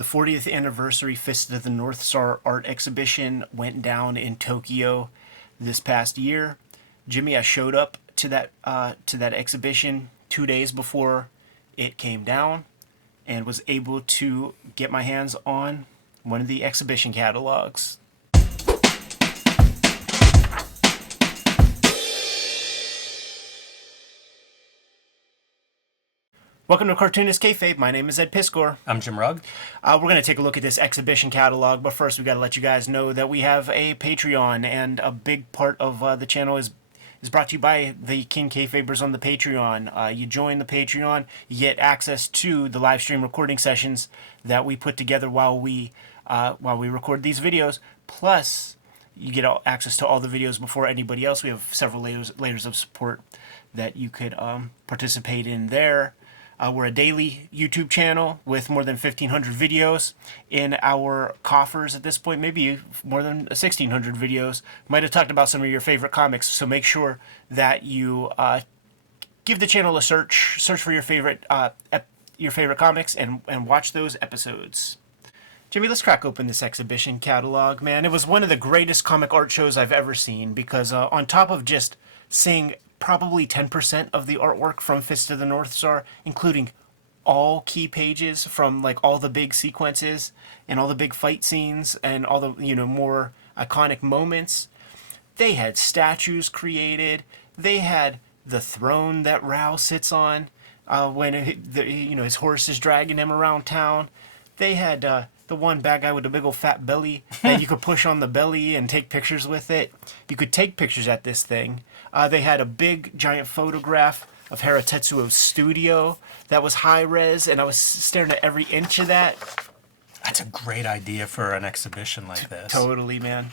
The 40th anniversary Fist of the Northstar art exhibition went down in Tokyo this past year. Jimmy, I showed up to that exhibition 2 days before it came down and was able to get my hands on one of the exhibition catalogs. Welcome to Cartoonist Kayfabe. My name is Ed Piskor. I'm Jim Rugg. We're going to take a look at this exhibition catalog, but first we got to let you guys know that we have a Patreon, and a big part of the channel is brought to you by the King Kayfabers on the Patreon. You join the Patreon, you get access to the live stream recording sessions that we put together while we record these videos. Plus, you get access to all the videos before anybody else. We have several layers of support that you could participate in there. We're a daily YouTube channel with more than 1,500 videos in our coffers at this point, maybe more than 1,600 videos. Might have talked about some of your favorite comics, so make sure that you give the channel a search for your favorite comics and watch those episodes. Jimmy, let's crack open this exhibition catalog, man. It was one of the greatest comic art shows I've ever seen because on top of just seeing probably 10% of the artwork from Fist of the Northstar, including all key pages from like all the big sequences and all the big fight scenes and all the more iconic moments. They had statues created. They had the throne that Rao sits on when his horse is dragging him around town. They had the one bad guy with a big old fat belly that you could push on the belly and take pictures with it. You could take pictures at this thing. They had a big giant photograph of Hara Tetsuo's studio that was high res, and I was staring at every inch of that. That's a great idea for an exhibition like this. Totally, man.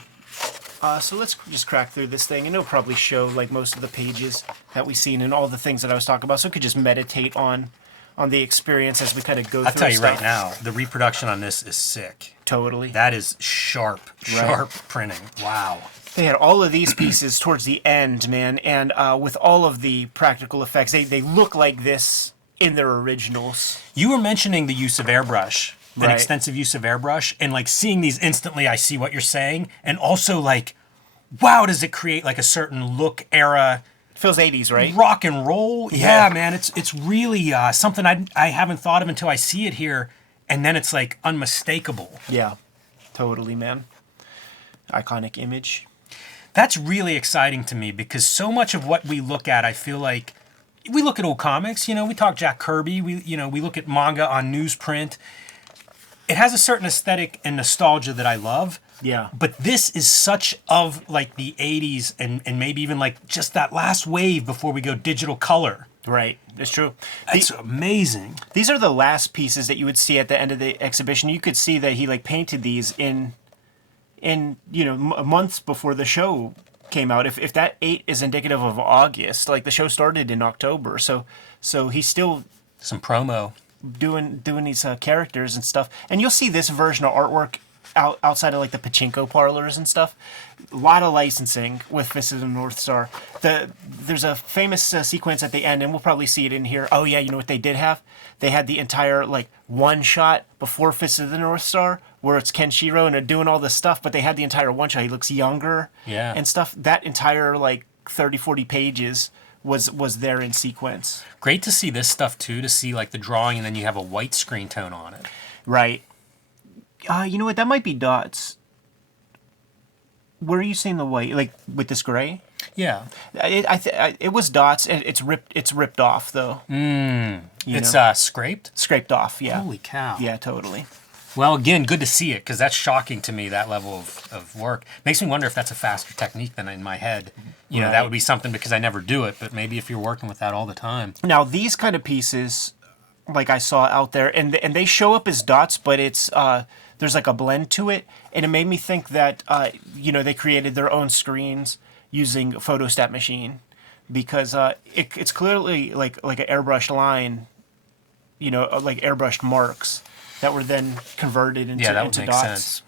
So let's just crack through this thing, and it'll probably show like most of the pages that we've seen and all the things that I was talking about, so we could just meditate on the experience as we kind of go through I'll tell you stuff. right now, the reproduction on this is sick. Totally. That is sharp printing. Wow. They had all of these pieces towards the end, man, and with all of the practical effects, they look like this in their originals. You were mentioning the use of airbrush, Right. extensive use of airbrush, and like seeing these instantly, I see what you're saying, and also like, wow, does it create like a certain look, era, Feels 80s, right? rock and roll? Yeah, man, it's really something I haven't thought of until I see it here, and then it's like unmistakable. Yeah, totally, man. Iconic image. That's really exciting to me because so much of what we look at, I feel like we look at old comics, we talk Jack Kirby, we look at manga on newsprint. It has a certain aesthetic and nostalgia that I love. Yeah. But this is such of like the 80s and maybe even like just that last wave before we go digital color. Right, it's true. It's amazing. These are the last pieces that you would see at the end of the exhibition. You could see that he like painted these in months before the show came out. If that 8 is indicative of August, like the show started in October, so he's still Some promo. doing these characters and stuff. And you'll see this version of artwork outside of like the pachinko parlors and stuff. A lot of licensing with Fist of the Northstar. There's a famous sequence at the end, and we'll probably see it in here. Oh yeah, you know what they did have? They had the entire like one shot before Fist of the Northstar where it's Kenshiro and they're doing all this stuff, but they had the entire one shot. He looks younger and stuff. That entire like 30-40 pages was there in sequence. Great to see this stuff too, to see like the drawing and then you have a white screen tone on it. Right. You know what? That might be dots. Where are you seeing the white? Like with this gray? Yeah. It was dots. It's ripped off though. It's scraped? Scraped off. Yeah. Holy cow. Yeah, totally. Well, again, good to see it because that's shocking to me, that level of work. Makes me wonder if that's a faster technique than in my head. Right. That would be something because I never do it, but maybe if you're working with that all the time. Now these kind of pieces, like I saw out there, and they show up as dots, but it's there's like a blend to it, and it made me think that they created their own screens using a photostat machine because it's clearly like an airbrushed line, like airbrushed marks that were then converted into that would make dots. sense.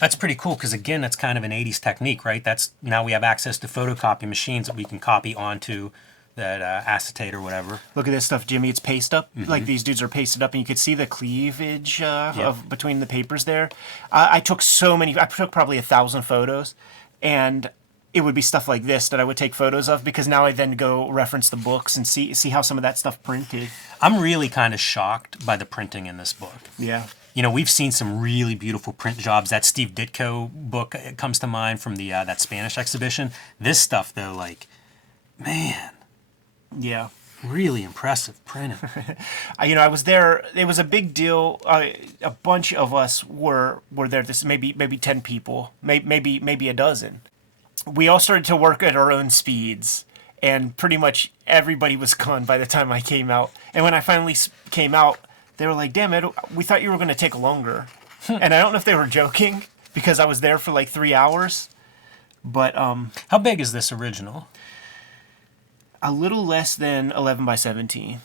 That's pretty cool because, again, that's kind of an 80s technique, right? Now we have access to photocopy machines that we can copy onto that acetate or whatever. Look at this stuff, Jimmy. It's paste up. Like these dudes are pasted up, and you could see the cleavage of between the papers there. I took I took probably 1,000 photos, and it would be stuff like this that I would take photos of, because now I then go reference the books and see how some of that stuff printed. I'm really kind of shocked by the printing in this book. Yeah. You know, we've seen some really beautiful print jobs. That Steve Ditko book comes to mind from the that Spanish exhibition. This stuff, though, like, man, Yeah. really impressive printing. I was there. It was a big deal. A bunch of us were there. This maybe 10 people, maybe a dozen. We all started to work at our own speeds, and pretty much everybody was gone by the time I came out. And when I finally came out, they were like, "Damn it, we thought you were going to take longer." And I don't know if they were joking, because I was there for like 3 hours. But How big is this original? a little less than 11 by 17.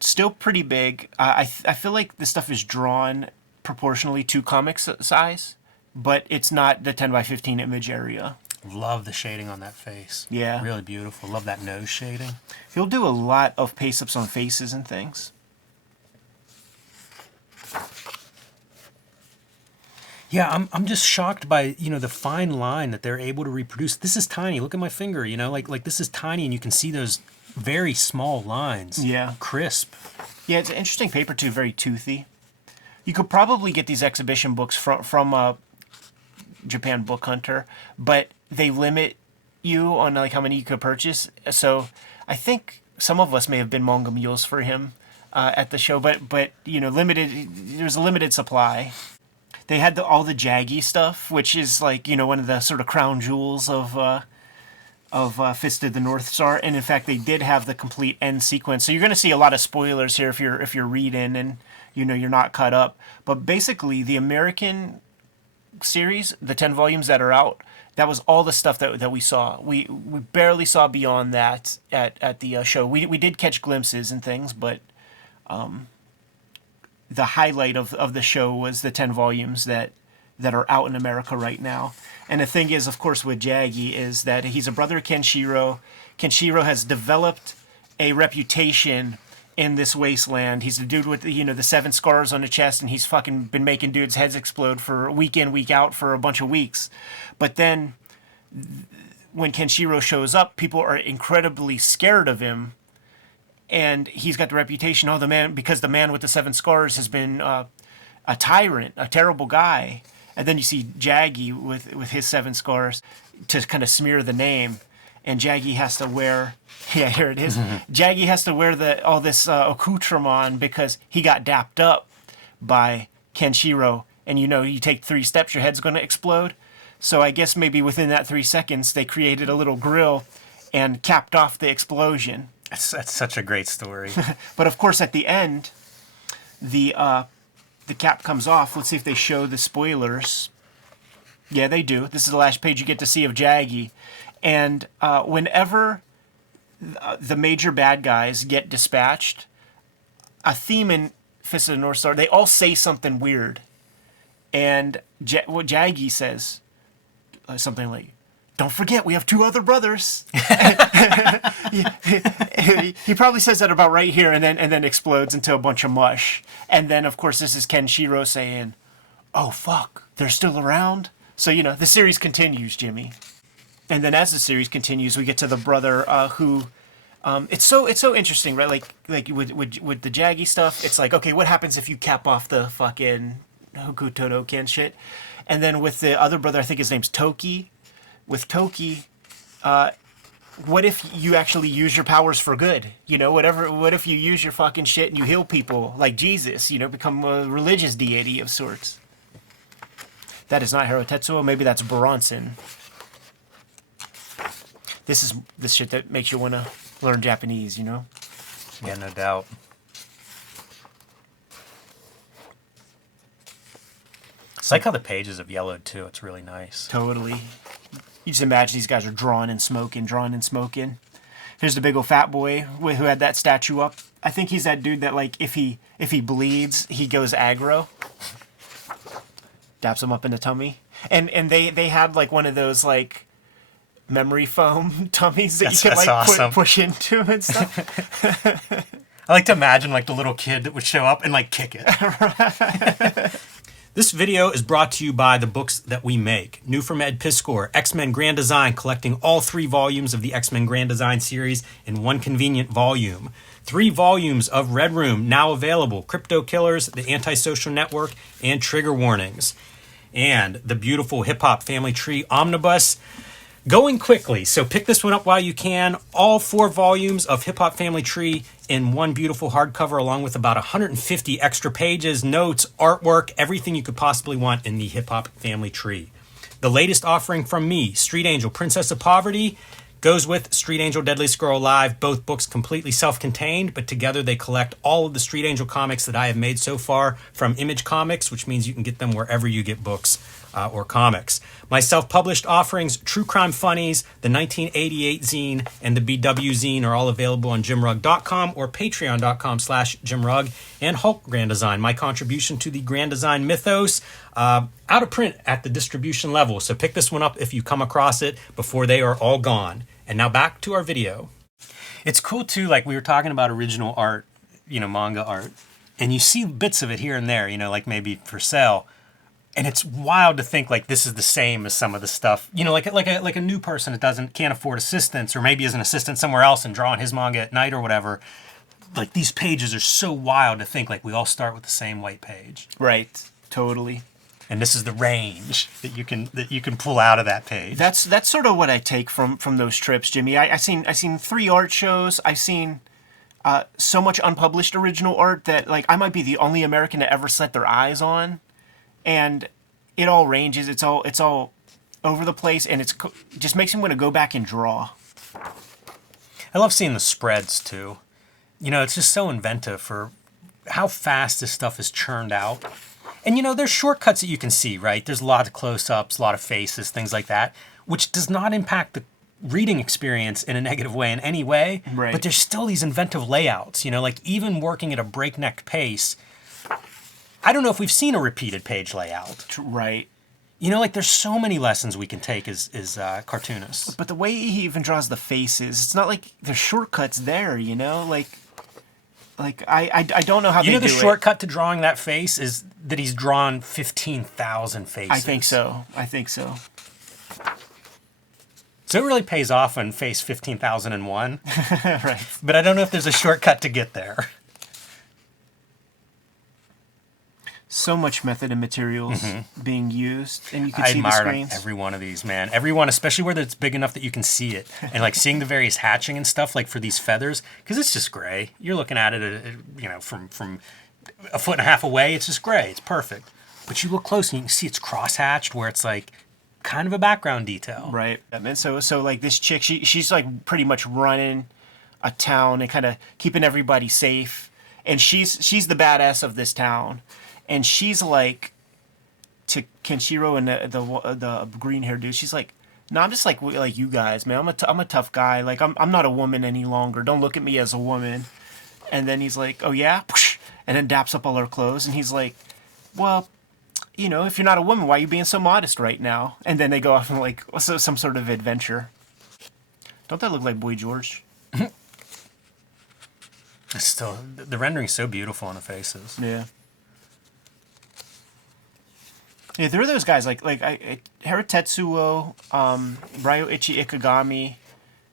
Still pretty big. I feel like this stuff is drawn proportionally to comic size, but it's not the 10 by 15 image area. Love the shading on that face. Yeah. Really beautiful. Love that nose shading. He'll do a lot of paste-ups on faces and things. Yeah, I'm just shocked by, the fine line that they're able to reproduce. This is tiny. Look at my finger, like this is tiny, and you can see those very small lines. Yeah. Crisp. Yeah, it's an interesting paper too, very toothy. You could probably get these exhibition books from Japan Book Hunter, but they limit you on like how many you could purchase. So I think some of us may have been manga mules for him at the show, but limited. There's a limited supply. They had all the Jaggy stuff, which is like one of the sort of crown jewels of Fist of the Northstar, and in fact they did have the complete end sequence. So you're going to see a lot of spoilers here if you're reading and you're not caught up. But basically, the American series, the 10 volumes that are out, that was all the stuff that we saw. We barely saw beyond that at the show. We did catch glimpses and things, but the highlight of the show was the 10 volumes that are out in America right now. And the thing is, of course, with Jaggy is that he's a brother of Kenshiro. Kenshiro has developed a reputation in this wasteland. He's the dude with the 7 scars on the chest, and he's fucking been making dudes' heads explode for week in, week out for a bunch of weeks. But then when Kenshiro shows up, people are incredibly scared of him. And he's got the reputation, because the man with the 7 scars has been a tyrant, a terrible guy. And then you see Jaggy with his 7 scars to kind of smear the name. And Jaggy has to wear, yeah, here it is. Jaggy has to wear all this accoutrement because he got dapped up by Kenshiro. And you take 3 steps, your head's going to explode. So I guess maybe within that 3 seconds, they created a little grill and capped off the explosion. That's such a great story. But of course, at the end, the cap comes off. Let's see if they show the spoilers. Yeah, they do. This is the last page you get to see of Jaggy. And whenever the major bad guys get dispatched, a theme in Fist of the Northstar, they all say something weird. And what Jaggy says, something like, "Don't forget, we have 2 other brothers." he probably says that about right here, and then explodes into a bunch of mush. And then, of course, this is Kenshiro saying, "Oh fuck, they're still around." So the series continues, Jimmy. And then as the series continues, we get to the brother who. It's so interesting, right? Like with the Jaggy stuff, it's like, okay, what happens if you cap off the fucking Hokuto no Ken shit? And then with the other brother, I think his name's Toki. With Toki, what if you actually use your powers for good? What if you use your fucking shit and you heal people like Jesus? Become a religious deity of sorts. That is not Hero maybe that's Bronson. This is the shit that makes you want to learn Japanese, Yeah, no doubt. It's like how the pages have yellowed, too. It's really nice. Totally. You just imagine these guys are drawing and smoking. Here's the big old fat boy who had that statue up. I think he's that dude that, like, if he bleeds, he goes aggro. Daps him up in the tummy. And they had, like, one of those, like, memory foam tummies that That's you can like awesome. push into and stuff. I like to imagine like the little kid that would show up and like kick it. This video is brought to you by the books that we make. New from Ed Piskor, X-Men Grand Design, collecting all 3 volumes of the X-Men Grand Design series in one convenient volume. 3 volumes of Red Room, now available. Crypto Killers, The Antisocial Network, and Trigger Warnings. And the beautiful Hip Hop Family Tree Omnibus. Going quickly, so pick this one up while you can. All 4 volumes of Hip Hop Family Tree in one beautiful hardcover, along with about 150 extra pages, notes, artwork, everything you could possibly want in the Hip Hop Family Tree. The latest offering from me, Street Angel, Princess of Poverty, goes with Street Angel, Deadliest Girl Alive. Both books completely self-contained, but together they collect all of the Street Angel comics that I have made so far from Image Comics, which means you can get them wherever you get books or comics. My self-published offerings, True Crime Funnies, the 1988 zine, and the BW zine are all available on jimrugg.com or patreon.com/jimrugg. And Hulk Grand Design, my contribution to the Grand Design mythos, out of print at the distribution level. So pick this one up if you come across it before they are all gone. And now back to our video. It's cool too, like we were talking about original art, manga art, and you see bits of it here and there, like maybe for sale. And it's wild to think like this is the same as some of the stuff, like a new person that can't afford assistance, or maybe is an assistant somewhere else and drawing his manga at night or whatever. Like these pages are so wild to think like we all start with the same white page. Right. Totally. And this is the range that you can pull out of that page. That's sort of what I take from those trips, Jimmy. I seen 3 art shows. I've seen so much unpublished original art that like I might be the only American to ever set their eyes on. And it all ranges. It's all over the place, and it just makes me want to go back and draw. I love seeing the spreads too. It's just so inventive for how fast this stuff is churned out. And there's shortcuts that you can see, right? There's a lot of close-ups, a lot of faces, things like that, which does not impact the reading experience in a negative way in any way. Right. But there's still these inventive layouts. Like even working at a breakneck pace. I don't know if we've seen a repeated page layout. Right. Like there's so many lessons we can take as cartoonists. But the way he even draws the faces, it's not like there's shortcuts there, Like I don't know how they do it. The shortcut to drawing that face is that he's drawn 15,000 faces. I think so. So it really pays off on face 15,001. Right. But I don't know if there's a shortcut to get there. So much method and materials being used, and you can see the admire screens. Every one of these, man. Every one, especially where it's big enough that you can see it, and like seeing the various hatching and stuff, like for these feathers, because it's just gray. You're looking at it, from a foot and a half away. It's just gray. It's perfect. But you look close and you can see it's cross-hatched, where it's like kind of a background detail. Right. And so like this chick, she's like pretty much running a town and kind of keeping everybody safe, and she's the badass of this town. And she's like, to Kenshiro and the green hair dude, she's like, no, I'm just like you guys, man. I'm a tough guy. Like I'm not a woman any longer. Don't look at me as a woman. And then he's like, oh yeah, and then daps up all her clothes, and he's like, well, if you're not a woman, why are you being so modest right now? And then they go off on like some sort of adventure. Don't that look like Boy George? Still, the rendering's so beautiful on the faces. Yeah. Yeah, there are those guys like Haratetsuo, Ryoichi Ikegami,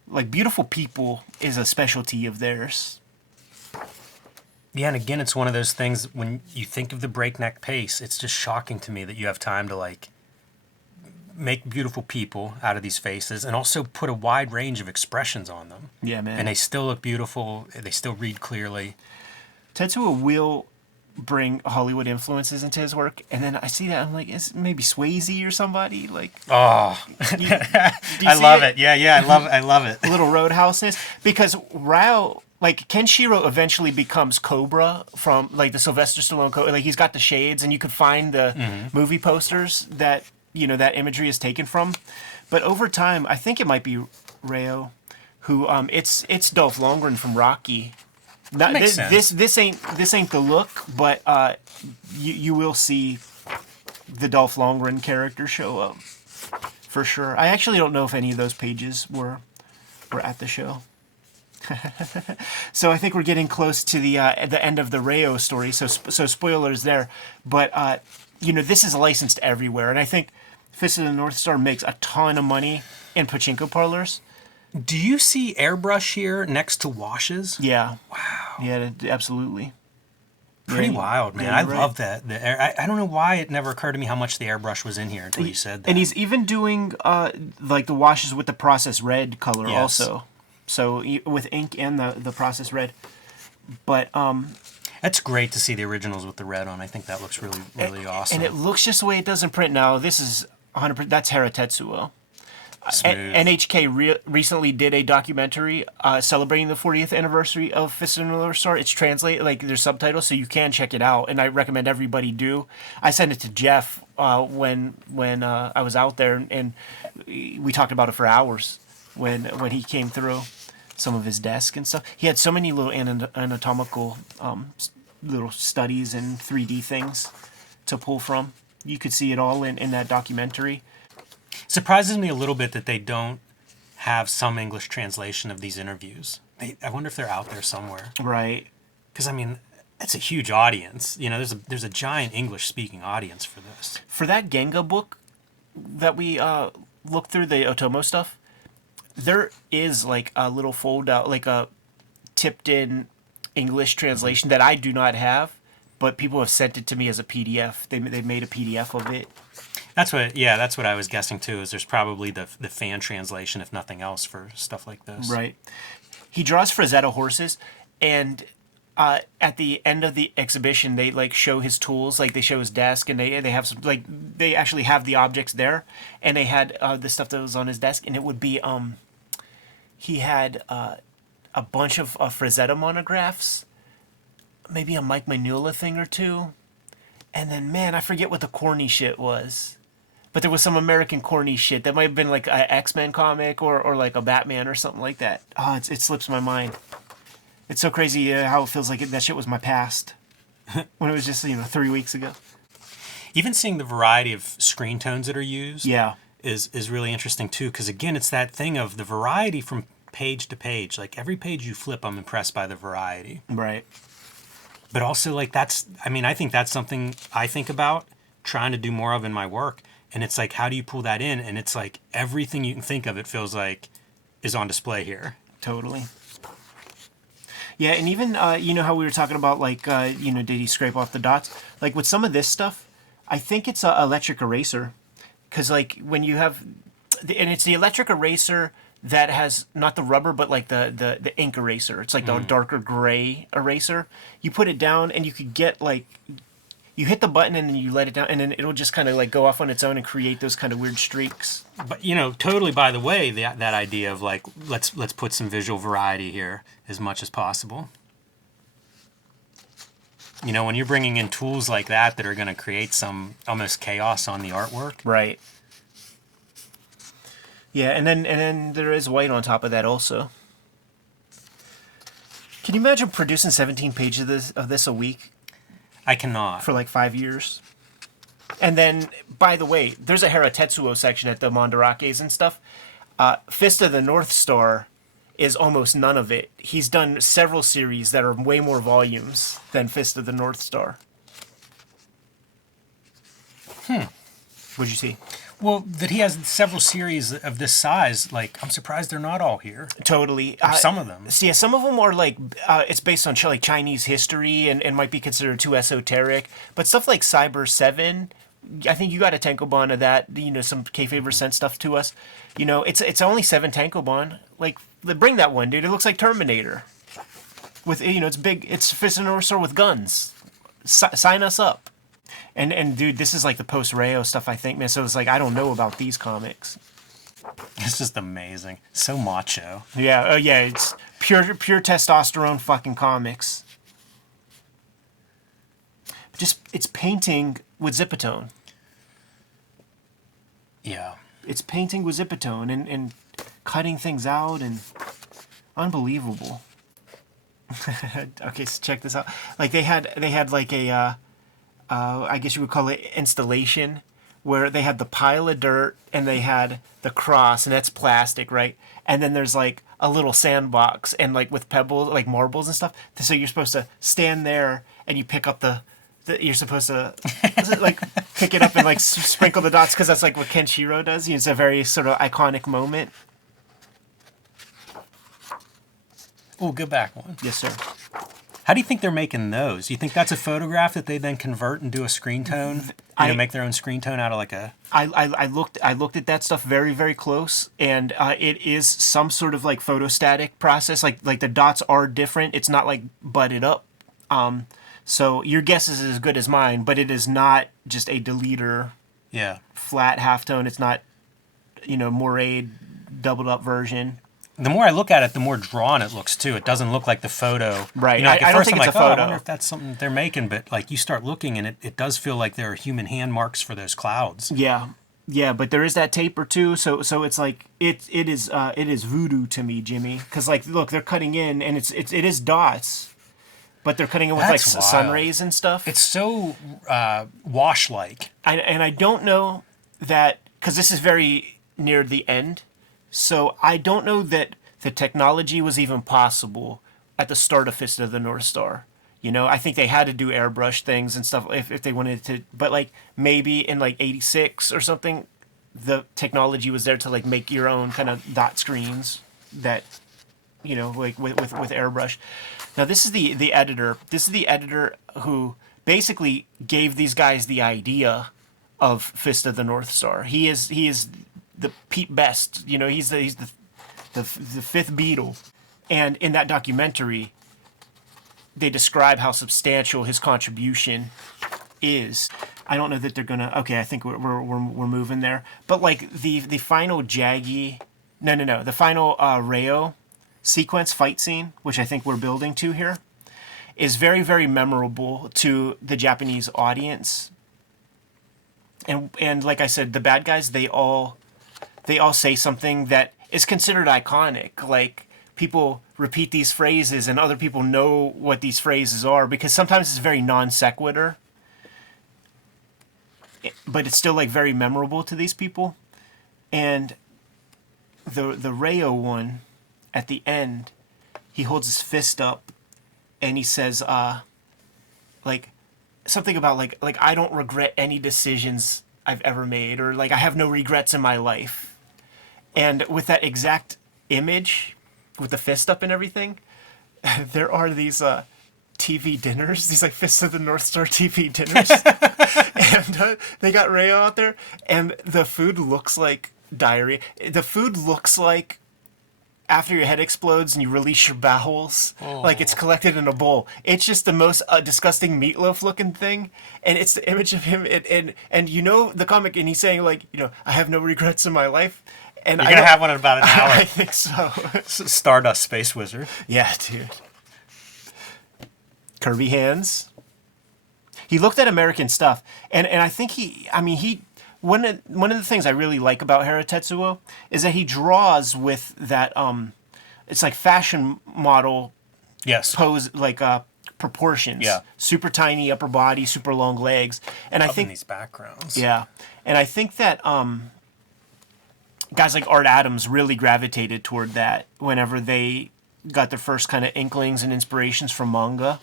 like beautiful people is a specialty of theirs. Yeah, and again, it's one of those things when you think of the breakneck pace, it's just shocking to me that you have time to like make beautiful people out of these faces and also put a wide range of expressions on them. Yeah, man. And they still look beautiful. They still read clearly. Tetsuo will bring Hollywood influences into his work, and then I see that I'm like, it's maybe Swayze or somebody like. Oh, do you I love it. Yeah, I love it. A little Roadhouse-ness, because Rao, like Kenshiro, eventually becomes Cobra from like the Sylvester Stallone Cobra. Like he's got the shades, and you could find the movie posters that that imagery is taken from. But over time, I think it might be Rao, who it's Dolph Lundgren from Rocky. Not, makes sense. This ain't the look, but you will see the Dolph Lundgren character show up For sure. I actually don't know if any of those pages were at the show. So I think we're getting close to the end of the Rayo story. So spoilers there. But this is licensed everywhere, and I think Fist of the North Star makes a ton of money in pachinko parlors. Do you see airbrush here next to washes? Yeah. Wow. Yeah, absolutely. Pretty Yeah, wild, man. yeah, I you're love that. I don't know why it never occurred to me how much the airbrush was in here until you said that. And he's even doing like the washes with the process red color also. So with ink and the process red. But that's great to see the originals with the red on. I think that looks really, really awesome. And it looks just the way it does in print now. This is 100%. That's Hara Tetsuo. Smooth. NHK recently did a documentary celebrating the 40th anniversary of Fist of the North Star. It's translated, like there's subtitles, so you can check it out, and I recommend everybody do. I sent it to Jeff when I was out there, and we talked about it for hours when he came through some of his desk and stuff. He had so many little anatomical little studies and 3D things to pull from. You could see it all in that documentary. Surprises me a little bit that they don't have some English translation of these interviews. I wonder if they're out there somewhere. Right. Because, I mean, that's a huge audience. There's a giant English-speaking audience for this. For that Genga book that we looked through, the Otomo stuff, there is like a little fold-out, like a tipped-in English translation that I do not have, but people have sent it to me as a PDF. They made a PDF of it. That's what I was guessing too. Is there's probably the fan translation, if nothing else, for stuff like this. Right. He draws Frazetta horses, and at the end of the exhibition, they like show his tools, like they show his desk, and they have some like they actually have the objects there, and they had the stuff that was on his desk, and it would be he had a bunch of Frazetta monographs, maybe a Mike Mignola thing or two, and then man, I forget what the corny shit was. But there was some American corny shit that might have been like an X-Men comic or like a Batman or something like that. Oh, it slips my mind. It's so crazy how it feels like that shit was my past when it was just 3 weeks ago. Even seeing the variety of screen tones that are used, Yeah, is really interesting too. Because again, it's that thing of the variety from page to page. Like every page you flip, I'm impressed by the variety. right. But also, like I think that's something I think about trying to do more of in my work. And it's like, how do you pull that in? And it's like everything you can think of, it feels like, is on display here. Totally. Yeah, and even how we were talking about like did he scrape off the dots? Like with some of this stuff, I think it's an electric eraser, because like when you have, and it's the electric eraser that has not the rubber but like the ink eraser. It's like the darker gray eraser. You put it down and you could get like. You hit the button and then you let it down, and then it'll just kind of like go off on its own and create those kind of weird streaks. But totally. By the way, that idea of like let's put some visual variety here as much as possible. When you're bringing in tools like that are going to create some almost chaos on the artwork. Right. Yeah, and then there is white on top of that also. Can you imagine producing 17 pages of this a week? I cannot. For like 5 years. And then, by the way, there's a Hara Tetsuo section at the Mandarakes and stuff. Fist of the North Star is almost none of it. He's done several series that are way more volumes than Fist of the North Star. What'd you see? Well, that he has several series of this size, like, I'm surprised they're not all here. Totally. Or some of them. Yeah, some of them are like, it's based on like Chinese history and might be considered too esoteric. But stuff like Cyber 7, I think you got a tankobon of that. Some Kayfabe sent stuff to us. It's only 7 tankobon. Like, bring that one, dude. It looks like Terminator. With, it's big. It's Fist of the North Star with guns. Sign us up. And dude, this is like the post-Rayo stuff, I think, man. So it's like, I don't know about these comics. It's just amazing. So macho. Yeah, yeah, it's pure testosterone fucking comics. It's painting with Zipatone. Yeah. It's painting with Zipatone and cutting things out and unbelievable. Okay, so check this out. Like they had like a I guess you would call it installation, where they had the pile of dirt and they had the cross, and that's plastic, right? And then there's like a little sandbox and like with pebbles, like marbles and stuff. So you're supposed to stand there and you pick up you're supposed to like pick it up and like sprinkle the dots, because that's like what Kenshiro does. It's a very sort of iconic moment. Oh, go back one. Yes, sir. How do you think they're making those? You think that's a photograph that they then convert and do a screen tone? Make their own screen tone out of like a... I looked at that stuff very, very close, and it is some sort of like photostatic process. Like the dots are different. It's not like butted up. So your guess is as good as mine, but it is not just a deleter. Yeah. Flat halftone. It's not, moiré doubled up version. The more I look at it, the more drawn it looks too. It doesn't look like the photo. Right. Like I don't think it's a photo. I wonder if that's something they're making, but like you start looking and it does feel like there are human hand marks for those clouds. Yeah. Yeah, but there is that taper too, so it's like it is voodoo to me, Jimmy. Because like, look, they're cutting in, and it is dots, but they're cutting in with That's like sun rays and stuff. It's so wash-like. And I don't know that, because this is very near the end, so I don't know that the technology was even possible at the start of Fist of the Northstar. I think they had to do airbrush things and stuff if they wanted to, but like maybe in like 86 or something, the technology was there to like make your own kind of dot screens that, like with airbrush. Now this is the editor. This is the editor who basically gave these guys the idea of Fist of the Northstar. He is the Pete Best. He's the fifth Beatle, and in that documentary, they describe how substantial his contribution is. I don't know that they're gonna. Okay, I think we're moving there. But like the final Jaggy, the final Reo sequence fight scene, which I think we're building to here, is very, very memorable to the Japanese audience. And like I said, the bad guys, they all say something that is considered iconic. Like, people repeat these phrases and other people know what these phrases are, because sometimes it's very non sequitur, but it's still like very memorable to these people. And the Reo one, at the end, he holds his fist up and he says like something about like I don't regret any decisions I've ever made, or like I have no regrets in my life. And with that exact image, with the fist up and everything, there are these TV dinners, these like Fist of the Northstar TV dinners, and they got Reo out there, and the food looks like diarrhea. The food looks like after your head explodes and you release your bowels, like it's collected in a bowl. It's just the most disgusting meatloaf looking thing, and it's the image of him, and the comic, and he's saying like, I have no regrets in my life. And you're gonna have one in about an hour. I think so. Stardust Space Wizard. Yeah, dude. Kirby hands. He looked at American stuff, and I think one of the things I really like about Haratetsuo is that he draws with that it's like fashion model pose, like proportions. Yeah. Super tiny upper body, super long legs, and I think these backgrounds. Yeah, and I think that guys like Art Adams really gravitated toward that whenever they got their first kind of inklings and inspirations from manga.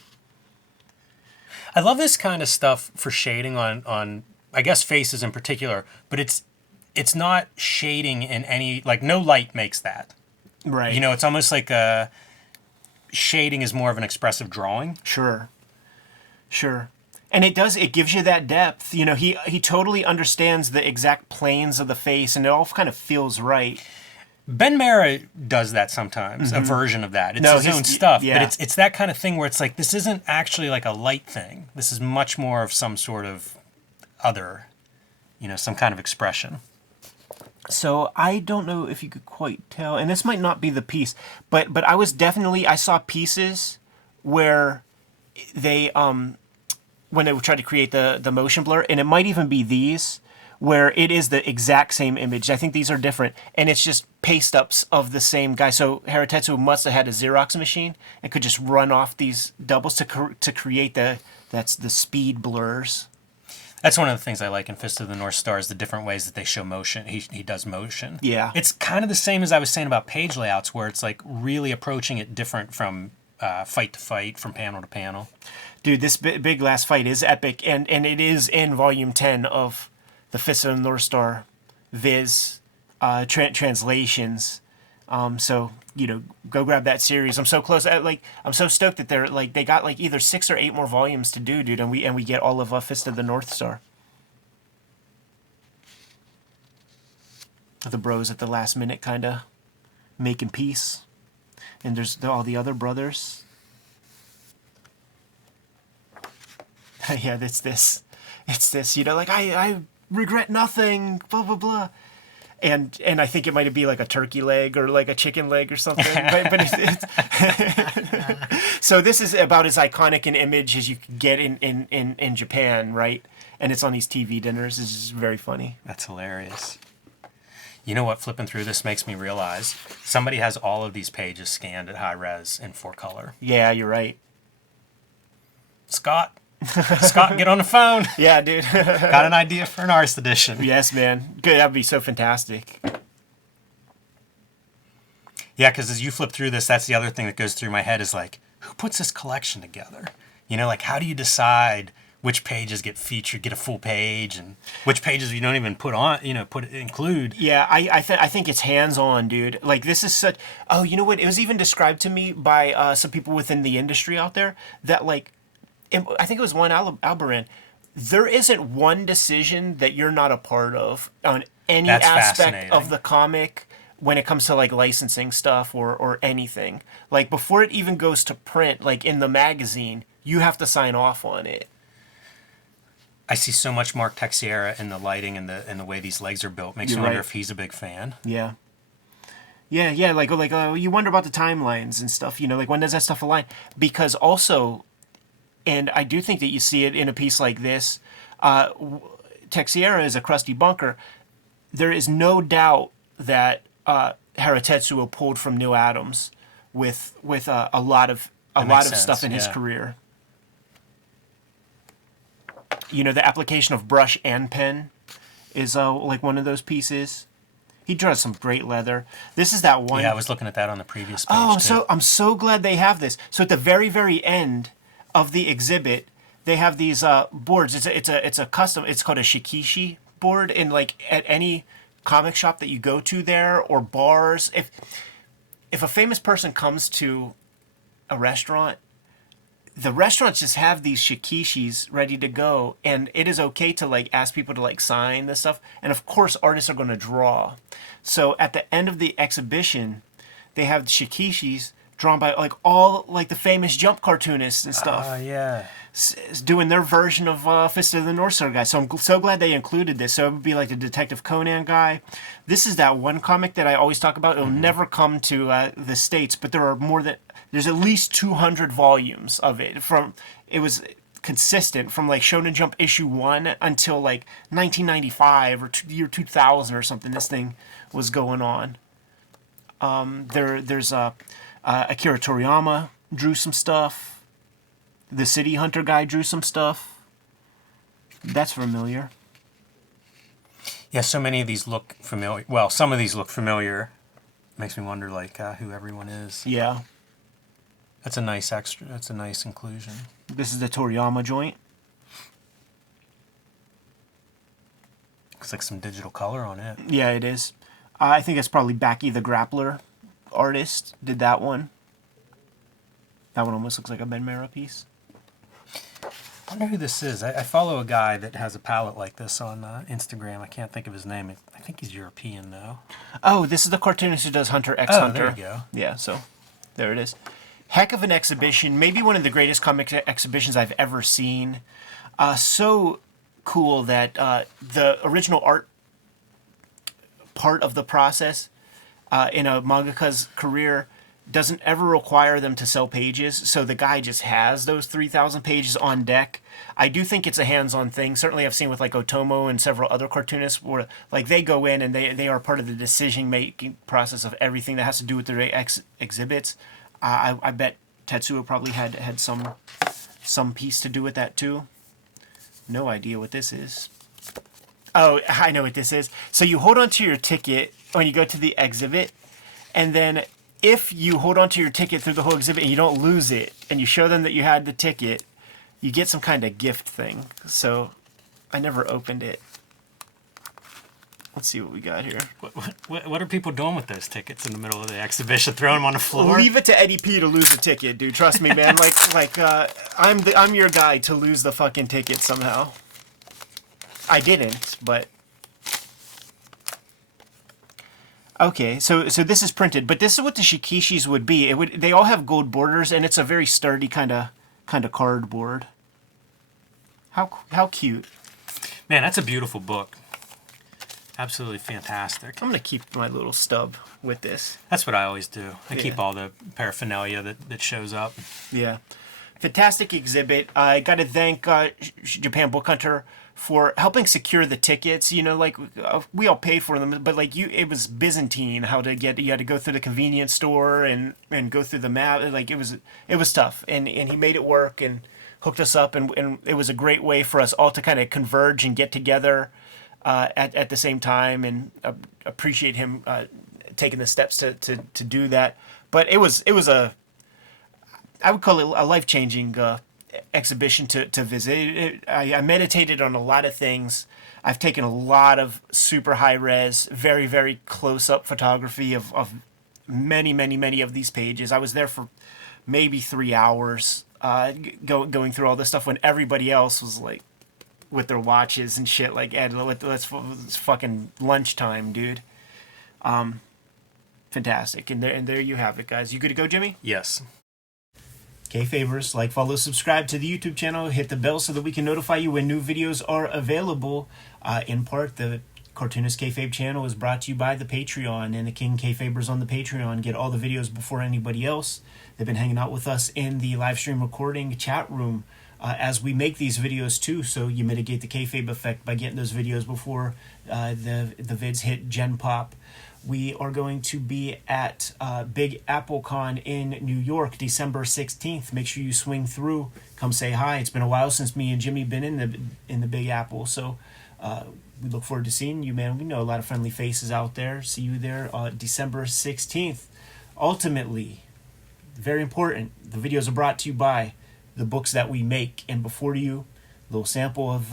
I love this kind of stuff for shading on I guess faces in particular, but it's not shading in any, like, no light makes that. Right. It's almost like shading is more of an expressive drawing. Sure. And it gives you that depth. He totally understands the exact planes of the face, and it all kind of feels right. Ben Mara does that sometimes, a version of that. It's his own stuff, but it's that kind of thing where it's like, this isn't actually like a light thing. This is much more of some sort of other, some kind of expression. So I don't know if you could quite tell, and this might not be the piece, but I saw pieces where they when they tried to create the motion blur, and it might even be these, where it is the exact same image. I think these are different, and it's just paste ups of the same guy. So Haratetsu must have had a Xerox machine and could just run off these doubles to create the speed blurs. That's one of the things I like in Fist of the North Star is the different ways that they show motion. He does motion. Yeah. It's kind of the same as I was saying about page layouts, where it's like really approaching it different from fight to fight, from panel to panel. Dude, this big last fight is epic, and it is in volume 10 of the Fist of the North Star Viz translations. So, you know, go grab that series. I'm so close. I'm so stoked that they got like either 6 or 8 more volumes to do, dude, and we get all of Fist of the North Star. The bros at the last minute kind of making peace. And there's all the other brothers. Yeah, it's this, you know, like I regret nothing, blah blah blah, and I think it might be like a turkey leg or like a chicken leg or something. but it's so this is about as iconic an image as you can get in Japan, right? And it's on these TV dinners. It's just very funny. That's hilarious. You know what? Flipping through this makes me realize somebody has all of these pages scanned at high res in 4-color. Yeah, you're right. Scott, get on the phone. Yeah, dude. Got an idea for an artist edition. Yes, man. Good. That'd be so fantastic. Yeah, because as you flip through this, that's the other thing that goes through my head is like, who puts this collection together? You know, like how do you decide which pages get featured, get a full page, and which pages you don't even put on, you know, include? Yeah, I think it's hands-on, dude. Like this is such. Oh, you know what? It was even described to me by some people within the industry out there that like, I think it was Juan Albaran. There isn't one decision that you're not a part of on any That's aspect of the comic when it comes to like licensing stuff or anything. Like before it even goes to print, like in the magazine, you have to sign off on it. I see so much Mark Texiera in the lighting and the way these legs are built. Makes me wonder if he's a big fan. Yeah. Yeah. Like you wonder about the timelines and stuff. You know, like when does that stuff align? Because also, and I do think that you see it in a piece like this. Texiera is a crusty bunker. There is no doubt that Haratetsuo pulled from Neil Adams with a lot of stuff in his career. You know, the application of brush and pen is like one of those pieces. He draws some great leather. This is that one. Yeah, I was looking at that on the previous page. Oh, too. so I'm so glad they have this. So at the very, very end of the exhibit, they have these boards. It's a custom. It's called a shikishi board. And like at any comic shop that you go to there or bars, if a famous person comes to a restaurant, the restaurants just have these shikishis ready to go, and it is okay to like ask people to like sign this stuff. And of course, artists are going to draw. So at the end of the exhibition, they have the shikishis drawn by like all like the famous Jump cartoonists and stuff. Yeah. Doing their version of Fist of the North Star guy. So I'm so glad they included this. So it would be like the Detective Conan guy. This is that one comic that I always talk about. It'll never come to the States, but there's at least 200 volumes of it. It was consistent from like Shonen Jump issue 1 until like 1995 or year 2000 or something. This thing was going on. There's Akira Toriyama drew some stuff. The City Hunter guy drew some stuff. That's familiar. Yeah, so many of these look familiar. Well, some of these look familiar. Makes me wonder, like, who everyone is. Yeah. That's a nice extra. That's a nice inclusion. This is the Toriyama joint. Looks like some digital color on it. Yeah, it is. I think it's probably Baki the Grappler artist did that one. That one almost looks like a Ben Mara piece. I wonder who this is. I follow a guy that has a palette like this on Instagram. I can't think of his name. I think he's European, though. Oh, this is the cartoonist who does Hunter x Hunter. There you go. Yeah, so there it is. Heck of an exhibition. Maybe one of the greatest comic exhibitions I've ever seen. So cool that the original art part of the process in a mangaka's career doesn't ever require them to sell pages, so the guy just has those 3,000 pages on deck. I do think it's a hands-on thing. Certainly I've seen with like Otomo and several other cartoonists where like they go in and they are part of the decision-making process of everything that has to do with their exhibits. I bet Tetsuo probably had some piece to do with that too. no idea what this is. Oh, I know what this is. So you hold onto your ticket when you go to the exhibit, and then if you hold onto your ticket through the whole exhibit and you don't lose it, and you show them that you had the ticket, you get some kind of gift thing. So I never opened it. Let's see what we got here. What are people doing with those tickets in the middle of the exhibition? Throwing them on the floor? Leave it to Eddie P to lose the ticket, dude. Trust me, man. I'm your guy to lose the fucking ticket somehow. I didn't, but okay. So this is printed, but this is what the shikishis would be. They all have gold borders, and it's a very sturdy kind of cardboard. How cute. Man, that's a beautiful book. Absolutely fantastic. I'm gonna keep my little stub with this. That's what I always do. I keep all the paraphernalia that shows up. Yeah. Fantastic exhibit. I got to thank Japan Book Hunter for helping secure the tickets. You know, like we all paid for them, but like it was Byzantine how to get. You had to go through the convenience store and go through the map. Like it was tough, and he made it work and hooked us up, and it was a great way for us all to kind of converge and get together at the same time, and appreciate him taking the steps to do that. But it was I would call it a life-changing exhibition to visit. I meditated on a lot of things. I've taken a lot of super high-res, very, very close-up photography of many of these pages. I was there for maybe 3 hours going through all this stuff when everybody else was like with their watches and shit. Like, Ed, it's fucking lunchtime, dude. Fantastic. And there you have it, guys. You good to go, Jimmy? Yes. Kayfabers, like, follow, subscribe to the YouTube channel, hit the bell so that we can notify you when new videos are available. In part, the Cartoonist Kayfabe channel is brought to you by the Patreon, and the King Kayfabers on the Patreon get all the videos before anybody else. They've been hanging out with us in the live stream recording chat room as we make these videos too, so you mitigate the kayfabe effect by getting those videos before the vids hit Gen Pop. We are going to be at Big Apple Con in New York, December 16th. Make sure you swing through. Come say hi. It's been a while since me and Jimmy been in the Big Apple, so we look forward to seeing you, man. We know a lot of friendly faces out there. See you there December 16th. Ultimately, very important, the videos are brought to you by the books that we make. And before you, a little sample of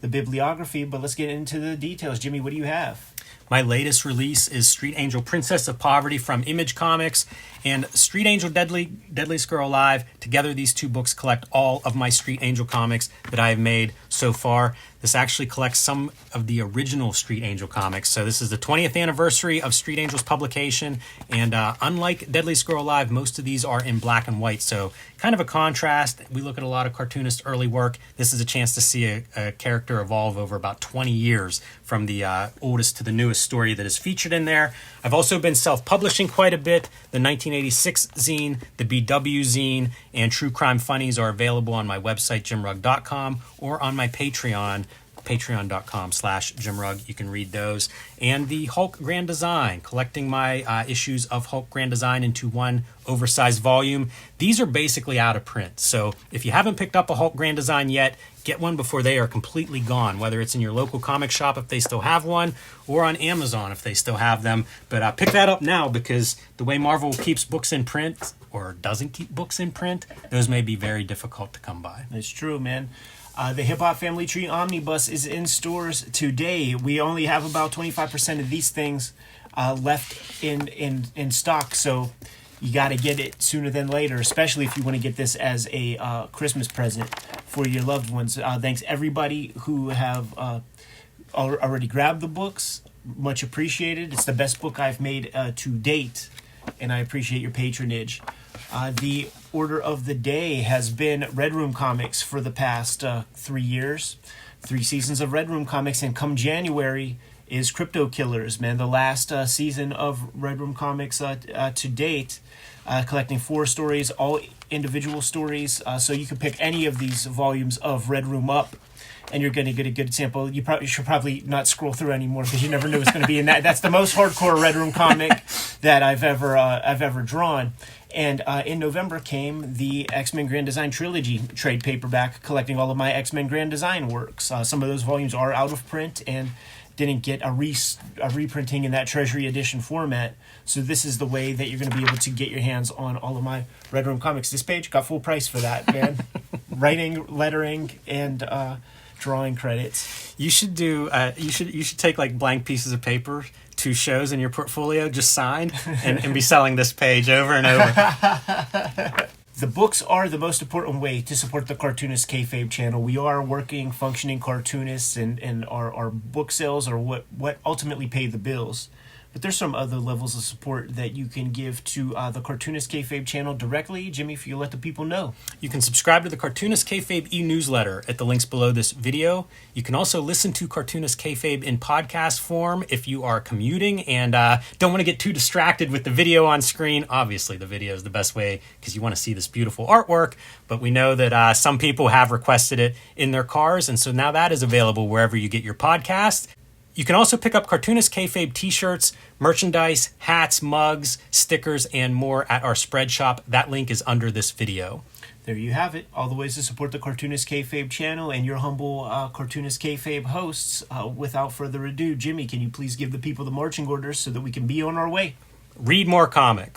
the bibliography, but let's get into the details. Jimmy, what do you have? My latest release is Street Angel Princess of Poverty from Image Comics and Street Angel Deadliest Girl Alive. Together, these two books collect all of my Street Angel comics that I have made so far. This actually collects some of the original Street Angel comics. So this is the 20th anniversary of Street Angel's publication. And unlike Deadliest Girl Alive, most of these are in black and white. So kind of a contrast. We look at a lot of cartoonist early work. This is a chance to see a character evolve over about 20 years from the oldest to the newest story that is featured in there. I've also been self-publishing quite a bit. The 1986 zine, the BW zine, and True Crime Funnies are available on my website, jimrugg.com, or on my Patreon, patreon.com/jimrugg. You can read those. And the Hulk Grand Design, collecting my issues of Hulk Grand Design into one oversized volume. These are basically out of print. So if you haven't picked up a Hulk Grand Design yet, get one before they are completely gone, whether it's in your local comic shop if they still have one, or on Amazon if they still have them. But pick that up now, because the way Marvel keeps books in print, or doesn't keep books in print, those may be very difficult to come by. It's true, man. The Hip Hop Family Tree Omnibus is in stores today. We only have about 25% of these things left in stock, so you got to get it sooner than later, especially if you want to get this as a Christmas present for your loved ones. Thanks everybody who have already grabbed the books. Much appreciated. It's the best book I've made to date, and I appreciate your patronage. The order of the day has been Red Room Comics for the past 3 years. 3 seasons of Red Room Comics, and come January is Crypto Killers, man. The last season of Red Room Comics to date, collecting 4 stories, all individual stories. So you can pick any of these volumes of Red Room up, and you're going to get a good sample. You should probably not scroll through anymore, because you never know what's going to be in that. That's the most hardcore Red Room comic that I've ever drawn. And in November came the X-Men Grand Design Trilogy trade paperback, collecting all of my X-Men Grand Design works. Some of those volumes are out of print and didn't get a reprinting in that Treasury Edition format. So this is the way that you're going to be able to get your hands on all of my Red Room comics. This page got full price for that, man. Writing, lettering, and drawing credits. You should do. You should take like blank pieces of paper, 2 shows in your portfolio, just signed, and be selling this page over and over. The books are the most important way to support the Cartoonist Kayfabe channel. We are working, functioning cartoonists, and our book sales are what ultimately pay the bills. But there's some other levels of support that you can give to the Cartoonist Kayfabe channel directly. Jimmy, if you let the people know. You can subscribe to the Cartoonist Kayfabe e-newsletter at the links below this video. You can also listen to Cartoonist Kayfabe in podcast form if you are commuting and don't want to get too distracted with the video on screen. Obviously, the video is the best way because you want to see this beautiful artwork, but we know that some people have requested it in their cars, and so now that is available wherever you get your podcast. You can also pick up Cartoonist Kayfabe t-shirts, merchandise, hats, mugs, stickers, and more at our spread shop. That link is under this video. There you have it. All the ways to support the Cartoonist Kayfabe channel and your humble Cartoonist Kayfabe hosts. Without further ado, Jimmy, can you please give the people the marching orders so that we can be on our way? Read more comics.